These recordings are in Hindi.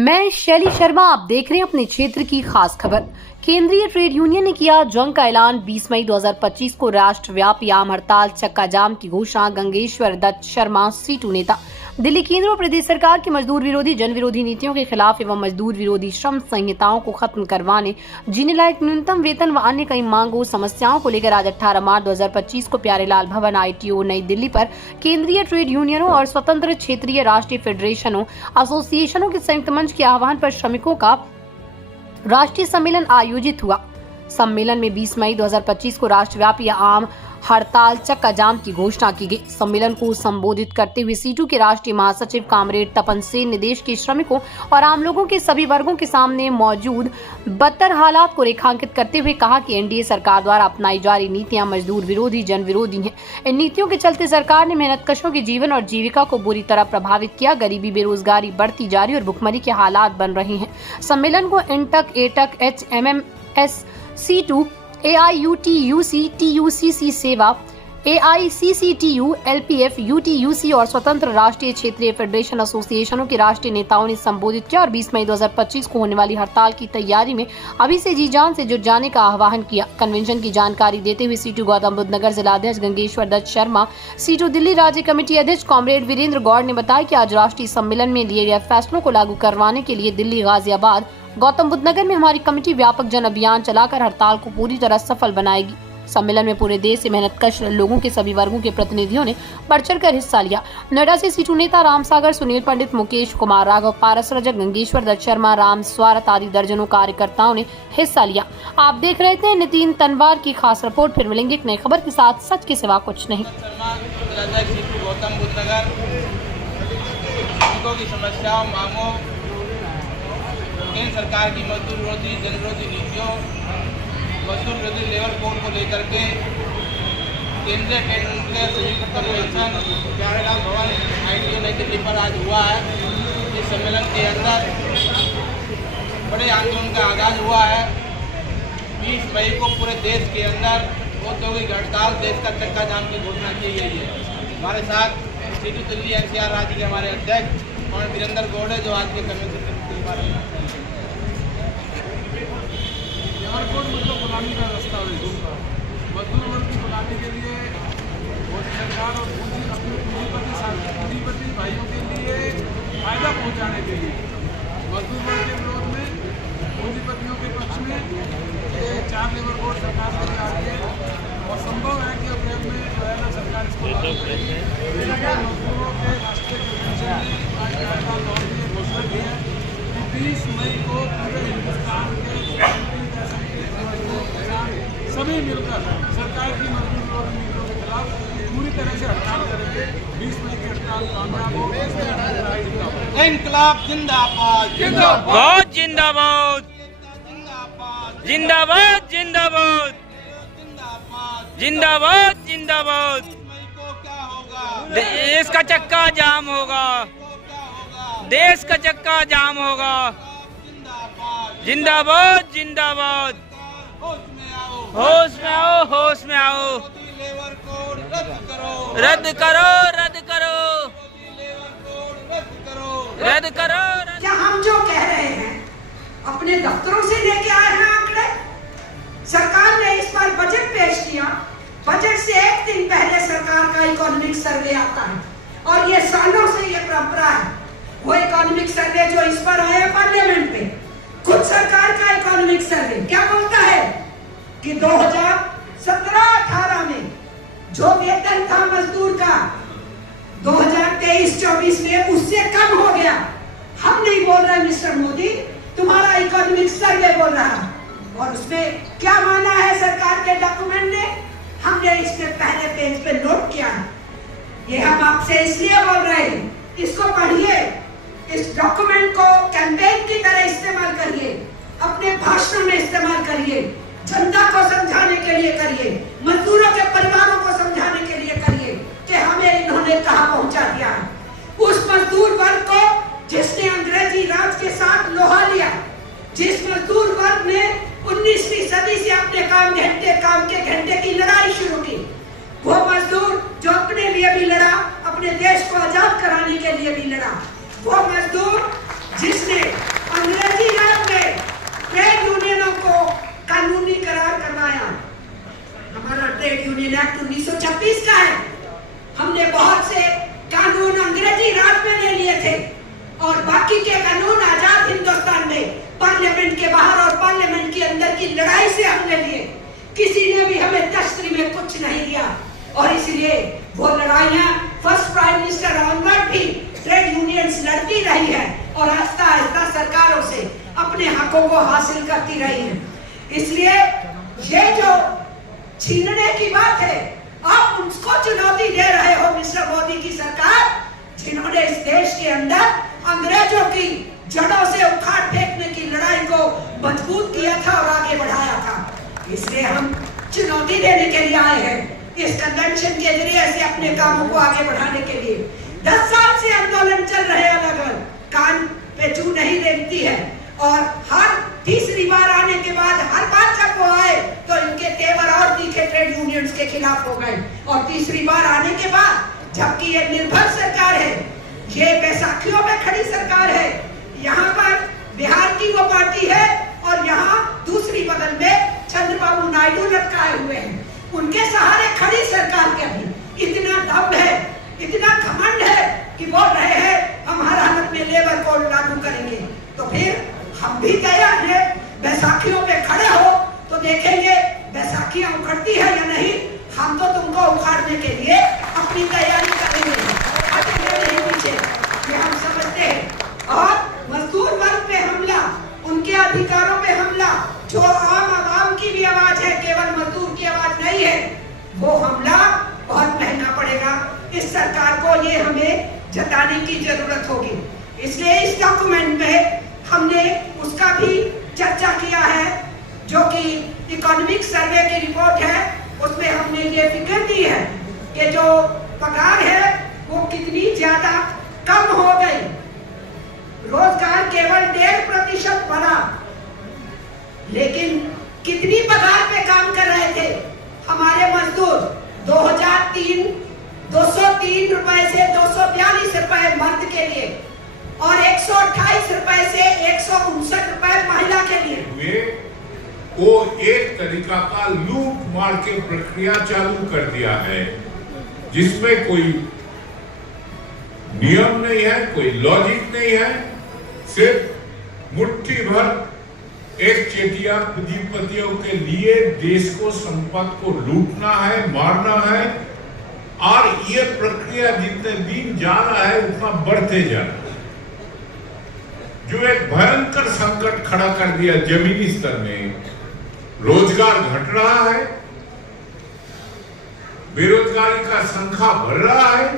मैं शैली शर्मा, आप देख रहे हैं अपने क्षेत्र की खास खबर। केंद्रीय ट्रेड यूनियन ने किया जंग का ऐलान। 20 मई 2025 को राष्ट्रव्यापी आम हड़ताल, चक्का जाम की घोषणा। गंगेश्वर दत्त शर्मा, सीटू नेता। दिल्ली केंद्र और प्रदेश सरकार की मजदूर विरोधी, जन विरोधी नीतियों के खिलाफ एवं मजदूर विरोधी श्रम संहिताओं को खत्म करवाने, जीने लायक न्यूनतम वेतन व अन्य कई मांगों समस्याओं को लेकर आज 18 मार्च 2025 को प्यारेलाल भवन, ITO, नई दिल्ली पर केंद्रीय ट्रेड यूनियनों और स्वतंत्र क्षेत्रीय राष्ट्रीय फेडरेशनों, एसोसिएशनों के संयुक्त मंच के आह्वान पर श्रमिकों का राष्ट्रीय सम्मेलन आयोजित हुआ। सम्मेलन में 20 मई 2025 को राष्ट्रव्यापी आम हड़ताल, चक्का जाम की घोषणा की गई। सम्मेलन को संबोधित करते हुए सीटू के राष्ट्रीय महासचिव कामरेड तपन सेन ने देश के श्रमिकों और आम लोगों के सभी वर्गों के सामने मौजूद बदतर हालात को रेखांकित करते हुए कहा कि एनडीए सरकार द्वारा अपनाई जा रही नीतियां मजदूर विरोधी, जन विरोधी हैं। इन नीतियों के चलते सरकार ने मेहनतकशों के जीवन और जीविका को बुरी तरह प्रभावित किया। गरीबी, बेरोजगारी बढ़ती जा रही और भुखमरी के हालात बन रहे हैं। सम्मेलन को INTUC, AITUC, HMMS, C2, AIUTUC, TUCC सेवा, AICCTU, LPF, UTUC और स्वतंत्र राष्ट्रीय क्षेत्रीय फेडरेशन एसोसिएशनों के राष्ट्रीय नेताओं ने संबोधित किया और 20 मई 2025 को होने वाली हड़ताल की तैयारी में अभी से जी जान से जुट जाने का आह्वान किया। कन्वेंशन की जानकारी देते हुए सीटू गौतम बुद्ध नगर जिलाध्यक्ष गंगेश्वर दत्त शर्मा, सीटू दिल्ली राज्य कमेटी अध्यक्ष कॉमरेड वीरेंद्र गौड़ ने बताया कि आज राष्ट्रीय सम्मेलन में लिए गए फैसलों को लागू करवाने के लिए दिल्ली, गाजियाबाद, गौतम बुद्ध नगर में हमारी कमेटी व्यापक जन अभियान चलाकर हड़ताल को पूरी तरह सफल बनाएगी। सम्मेलन में पूरे देश से मेहनतकश लोगों के सभी वर्गों के प्रतिनिधियों ने बढ़ चढ़कर हिस्सा लिया। नोएडा से सीटू नेता राम सागर, सुनील पंडित, मुकेश कुमार, राघव पारस, रजक, गंगेश्वर दत्त शर्मा, राम स्वारत आदि दर्जनों कार्यकर्ताओं ने हिस्सा लिया। आप देख रहे थे नितिन तनवार की खास रिपोर्ट। फिर मिलेंगे एक नई खबर के साथ, सच के सिवा कुछ नहीं। केंद्र सरकार की मजदूर विरोधी, जन विरोधी नीतियों, मजदूर विरोधी लेबर कोड को लेकर के केंद्रीय ट्रेड यूनियन के संयुक्त कन्वेंशन प्यारेलाल भवन, ITO, नई दिल्ली पर आज हुआ है। इस सम्मेलन के अंदर बड़े आंदोलन का आगाज हुआ है। 20 मई को पूरे देश के अंदर औद्योगिक हड़ताल, देश का चक्का जाम की घोषणा की गई है। हमारे साथ सीटू दिल्ली NCR राज्य के हमारे अध्यक्ष और वीरेंद्र गौड़ है, जो आज के कन्वेंशन के बारे में मतलब गुलामी का दस्तावेज मजदूर वर्ग की गुलामी के लिए मोदी सरकार और अपने पूंजीपति भाइयों के लिए फायदा पहुंचाने के लिए मजदूर वर्ग के विरोध में, पूंजीपतियों के पक्ष में ये 4 लेबर कोड सरकार के लिए आ रही है और संभव है कि अप्रैल में जो है ना सरकार इसको लागू करेगी। मजदूरों के राष्ट्रीय कन्वेंशन ने आज प्यारेलाल भवन की घोषणा की है कि 20 मई को पूरे हिंदुस्तान के सभी मिलकर सरकार की मजदूर विरोधी नीतियों के खिलाफ पूरी तरह से हड़ताल करेंगे। 20 मई की हड़ताल कामयाब हो। इंकलाब जिंदाबाद, जिंदाबाद, जिंदाबाद, जिंदाबाद, जिंदाबाद, जिंदाबाद, जिंदाबाद। क्या होगा? देश का चक्का जाम होगा, देश का चक्का जाम होगा। जिंदाबाद, जिंदाबाद। होश में आओ, होश में आओ। लेबर कोड रद्द करो, रद्द करो, रद्द करो, लेबर कोड रद्द करो, रद्द करो। क्या हम जो कह रहे हैं अपने दफ्तरों से लेके आए हैं आंकड़े? सरकार ने इस बार बजट पेश किया। बजट से एक दिन पहले सरकार का इकोनॉमिक सर्वे आता है और ये सालों से ये परंपरा है। वो इकोनॉमिक सर्वे जो इस बार आया पार्लियामेंट पे, खुद सरकार का इकोनॉमिक सर्वे क्या बोलता है कि 2017-18 में जो वेतन था मजदूर का 2023-24 में उससे कम हो गया। हम नहीं बोल रहे मिस्टर मोदी, तुम्हारा इकोनॉमिक सर्वे बोल रहा है। और उसमें क्या माना है सरकार के डॉक्यूमेंट ने, हमने इसके पहले पेज पे नोट किया है। ये हम आपसे इसलिए बोल रहे हैं, इसको पढ़िए, इस डॉक्यूमेंट को कैंपेन की तरह इस्तेमाल करिए, अपने भाषणों में इस्तेमाल करिए, जनता को समझाने के लिए करिए, मजदूरों के परिवारों को समझाने के लिए करिए कि हमें इन्होंने कहां पहुंचा दिया है। उस मजदूर वर्ग को जिसने अंग्रेजी राज के साथ लोहा लिया, जिस मजदूर वर्ग ने 19वीं सदी से अपने काम के घंटे की लड़ाई शुरू की, वो मजदूर जो अपने लिए भी लड़ा, अपने देश को आजाद कराने के लिए भी लड़ा, वो मजदूर जिसने अंग्रेजी राज में ट्रेड यूनियनों को कानूनी करार करवाया। हमारा ट्रेड यूनियन एक्ट 1926 का है। हमने बहुत से कानून अंग्रेजी राज में ले लिए थे और बाकी के कानून आजाद हिंदुस्तान में पार्लियामेंट के बाहर और पार्लियामेंट के अंदर की लड़ाई से हमने लिए। किसी ने भी हमें तश्तरी में कुछ नहीं दिया और इसलिए वो लड़ाइयां फर्स्ट प्राइम मिनिस्टर ऑनवर्ड भी ट्रेड यूनियंस लड़ती रही है और आहिस्ता आहिस्ता सरकारों से अपने हकों को हासिल करती रही है। इसलिए ये जो छीनने की बात है, आप उसको चुनौती दे रहे हो मिस्टर मोदी की सरकार, जिन्होंने इस देश के अंदर अंग्रेजों की जड़ों से उखाड़ फेंकने की लड़ाई को मजबूत किया था और आगे बढ़ाया था। इसलिए हम चुनौती देने के लिए आए हैं इस कन्वेंशन के जरिए से अपने कामों को आगे बढ़ाने के लिए। 10 साल से आंदोलन चल रहे अलग अलग, कान पे चू नहीं रेंगती है और हर तीसरी बार आने के बाद हर बार जब वो आए तो इनके तेवर और तीखे ट्रेड यूनियंस के खिलाफ हो गए और तीसरी बार आने के बाद जबकि ये निर्भर सरकार है, ये बैसाखियों में खड़ी सरकार है, यहाँ पर बिहार की वो पार्टी है और यहाँ दूसरी बगल में चंद्रबाबू नायडू लटकाए हुए हैं, उनके सहारे खड़ी सरकार के अभी इतना दम है, इतना घमंड है कि बोल रहे हैं हम हर हालत में लेबर कोड लागू करेंगे। तो फिर हम भी तैयार हैं, बैसाखियों पे खड़े हो तो देखेंगे बैसाखियां उखड़ती है या नहीं। हम तो तुमको उखाड़ने के लिए अपनी तैयारी करेंगे, हटेंगे नहीं पीछे, ये हम समझते हैं। और मजदूर वर्ग पे हमला, उनके अधिकारों पे हमला, जो आम आवाम की भी आवाज है, केवल मजदूर की आवाज नहीं है, वो हमला बहुत महंगा पड़ेगा। इस सरकार को ये हमें जताने की जरूरत होगी। इसलिए इस डॉक्यूमेंट में हमने उसका भी चर्चा किया है, जो कि इकोनॉमिक सर्वे की रिपोर्ट है, उसमें हमने ये फिक्र दी है कि जो पगार है वो कितनी ज्यादा कम हो गई। रोजगार केवल 1.5% बढ़ा, लेकिन कितनी पगार पे काम कर रहे थे हमारे मजदूर? 203 रुपए से 242 रुपए मर्द के लिए और 128 रुपए से 159 रुपए महिला के लिए। वो एक तरीका का लूट मार के प्रक्रिया चालू कर दिया है, जिसमें कोई नियम नहीं है, कोई लॉजिक नहीं है, सिर्फ मुट्ठी भर एक चेटिया पूंजीपतियों के लिए देश को, संपत्ति को लूटना है, मारना है। और ये प्रक्रिया जितने दिन जा रहा है उतना बढ़ते जा रहा है, जो एक भयंकर संकट खड़ा कर दिया जमीनी स्तर में। रोजगार घट रहा है, बेरोजगारी का संख्या बढ़ रहा है,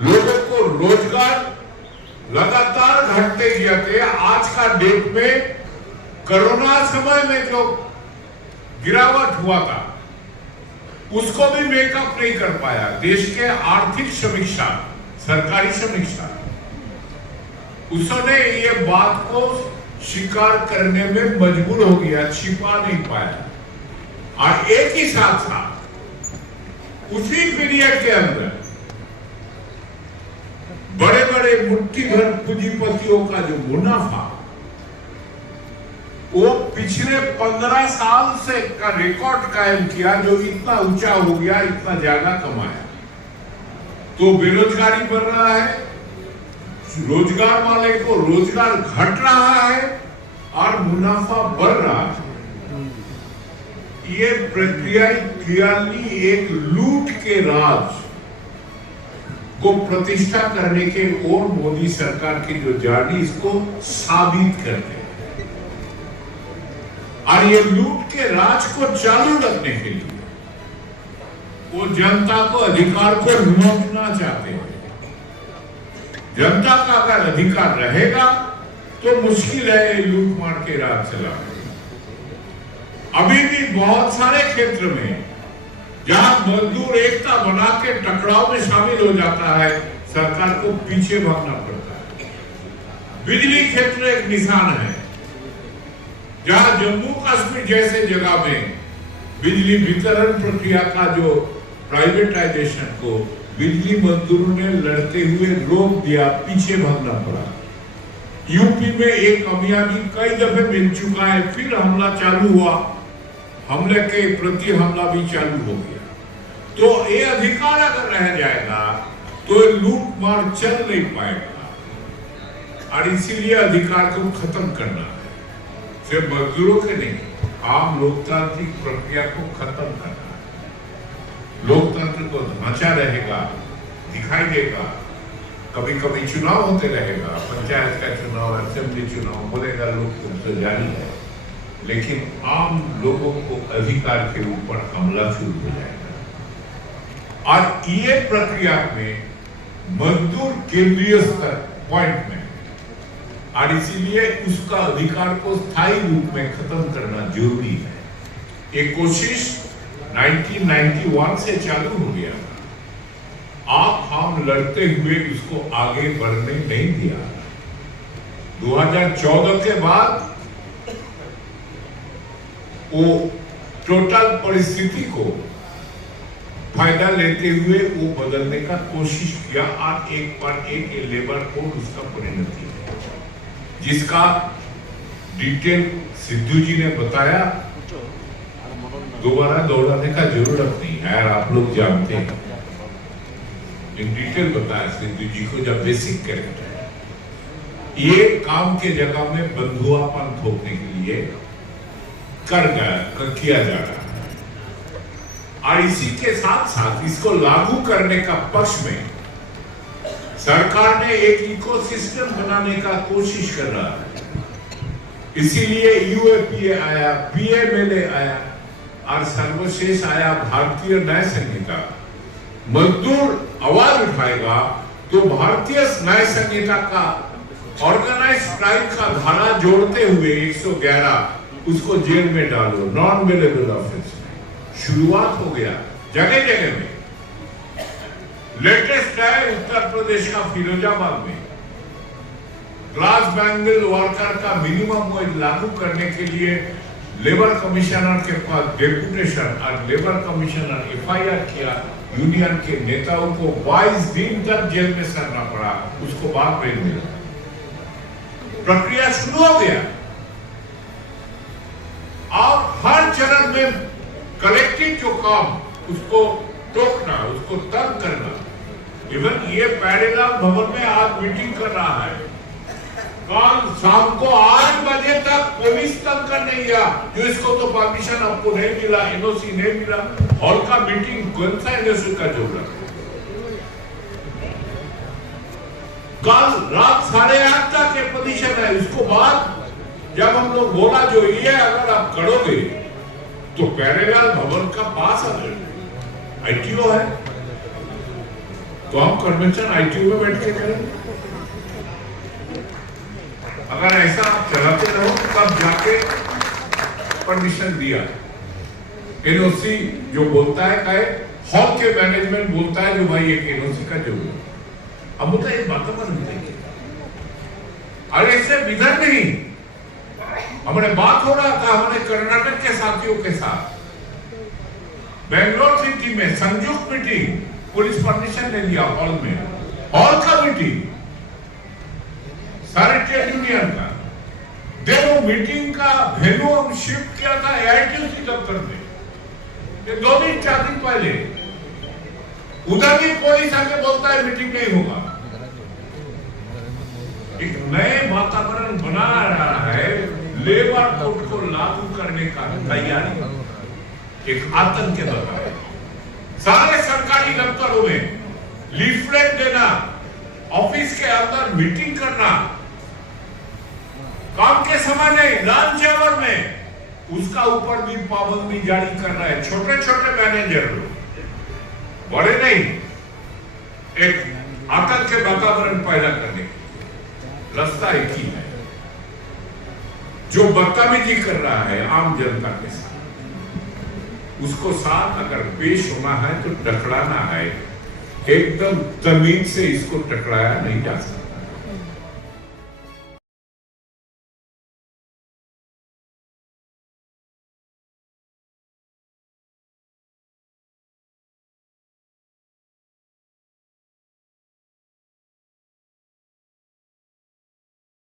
लोगों को रोजगार लगातार घटते जाते। आज का डेट में कोरोना समय में जो गिरावट हुआ था उसको भी मेकअप नहीं कर पाया। देश के आर्थिक समीक्षा, सरकारी समीक्षा, उसने ये बात को स्वीकार करने में मजबूर हो गया, छिपा नहीं पाया। और एक ही साथ उसी पीरियड के अंदर बड़े बड़े मुट्ठी भर पूंजीपतियों का जो मुनाफा वो पिछले 15 साल से का रिकॉर्ड कायम किया, जो इतना ऊंचा हो गया, इतना ज्यादा कमाया। तो बेरोजगारी बढ़ रहा है, रोजगार वाले को रोजगार घट रहा है और मुनाफा बढ़ रहा है। ये प्रक्रिया क्लियरली एक लूट के राज को प्रतिष्ठा करने के और मोदी सरकार की जो जर्नी इसको साबित करते हैं। और ये लूट के राज को चालू रखने के लिए वो जनता को अधिकार को नोचना चाहते हैं। जनता का अगर अधिकार रहेगा तो मुश्किल है लूट मार के राज चलाना। अभी भी बहुत सारे क्षेत्र में जहां मजदूर एकता बना के टकराव में शामिल हो जाता है, सरकार को पीछे भागना पड़ता है। बिजली क्षेत्र एक निशान है, जहां जम्मू कश्मीर जैसे जगह में बिजली वितरण प्रक्रिया का जो प्राइवेटाइजेशन को बिजली मजदूरों ने लड़ते हुए रोक दिया, पीछे भागना पड़ा। यूपी में एक कामयाबी कई दफे मिल चुका है, फिर हमला चालू हुआ, हमले के प्रति हमला भी चालू हो गया। तो ये अधिकार अगर रह जाएगा तो लूट मार चल नहीं पाएगा, और इसीलिए अधिकार को खत्म करना है, सिर्फ मजदूरों के नहीं, आम लोकतांत्रिक प्रक्रिया को खत्म करना है। लोकतंत्र को ढांचा रहेगा, दिखाई देगा, कभी कभी चुनाव होते रहेगा, पंचायत का चुनाव, असेंबली चुनाव बोलेगा, लोकतंत्र जारी है, लेकिन आम लोगों को अधिकार के ऊपर हमला शुरू हो जाएगा। और ये प्रक्रिया में मजदूर केंद्रीय स्तर पॉइंट में, और इसीलिए उसका अधिकार को स्थायी रूप में खत्म करना जरूरी है। ये कोशिश 1991 से चालू हो गया, आप हम लड़ते हुए उसको आगे बढ़ने नहीं दिया। 2014 के बाद वो टोटल परिस्थिति को फायदा लेते हुए वो बदलने का कोशिश किया, और एक पर एक लेबर कोड उसका परिणति है, जिसका डिटेल सिद्धू जी ने बताया, दोबारा दोहराने का जरूरत नहीं है, आप लोग जानते हैं, इन डिटेल बताया सिद्धू जी को, जब बेसिक कैरेक्टर है। ये काम के जगह में बंधुआपन थोपने के लिए किया जा रहा है, और इसी के साथ साथ इसको लागू करने का पक्ष में सरकार ने एक इकोसिस्टम बनाने का कोशिश कर रहा है। इसीलिए यूएपीए आया, पीएमएलए आया, और सर्वशेष आया भारतीय न्याय संहिता। मजदूर आवाज उठाएगा तो भारतीय न्याय संहिता का ऑर्गेनाइज क्राइम का धारा जोड़ते हुए 111 उसको जेल में डालो, नॉन अवेलेबल ऑफेंस। शुरुआत हो गया जगह जगह में। लेटेस्ट है उत्तर प्रदेश का फिरोजाबाद में ग्लास बैंगल वर्कर का मिनिमम वेज लागू करने के लिए लेबर कमिश्नर के पास डेपुटेशन, और लेबर कमिश्नर एफआईआर किया, यूनियन के नेताओं को 22 दिन तक जेल में सरना पड़ा, उसको बाहर भेज दिया। प्रक्रिया शुरू हो गया, और हर चरण में कलेक्टिव जो काम उसको टोकना, उसको तंग करना। इवन ये प्यारेलाल भवन में आज मीटिंग कर रहा है, कल शाम को 8 बजे तक पुलिस तंग कर नहीं गया, जो इसको तो परमिशन आपको नहीं मिला, एनओसी नहीं मिला, हॉल का मीटिंग कौन सा एनओसी का जरूरत। कल रात 8:30 तक ये पोजीशन है, उसको बाद जब हम लोग बोला जो ये अगर आप करोगे तो प्यारेलाल भवन का पास अगर आईटीओ है तो हम कन्वेंशन आईटीओ में बैठ के करेंगे। अगर ऐसा आप चलाते रहो तब जाके परमिशन दिया। एनओसी जो बोलता है कहे, हॉल के मैनेजमेंट बोलता है जो भाई एक एनओसी का जरूरत। अब मुझे एक बात पर बताइए, अरे इससे विधर नहीं, हमारे बात हो रहा था हमारे कर्नाटक के साथियों के साथ, बेंगलोर सिटी में संयुक्त मीटिंग, पुलिस परमिशन ले लिया हॉल में, हॉल का मीटिंग सारे ट्रेड यूनियन का। देखो मीटिंग का वेन्यू हम शिफ्ट किया था एआईटीयूसी दफ्तर में, ये 2 दिन 4 दिन पहले। उधर भी पुलिस आके बोलता है मीटिंग नहीं होगा। एक नए वातावरण बना रहा है, लेबर कोड को लागू करने का तैयारी, एक आतंक के दौरान सारे सरकारी दफ्तरों में लीफलेट देना, ऑफिस के अंदर मीटिंग करना, काम के समय नहीं, लंच आवर में, उसका ऊपर भी पाबंदी जारी कर रहा है। छोटे छोटे मैनेजर लोग, बड़े नहीं, एक आतंक के वातावरण पैदा करने की रास्ता एक ही है। जो बदतमीजी कर रहा है आम जनता के साथ, उसको साथ अगर पेश होना है तो टकराना है, एकदम तमीज से इसको टकराया नहीं जा सकता।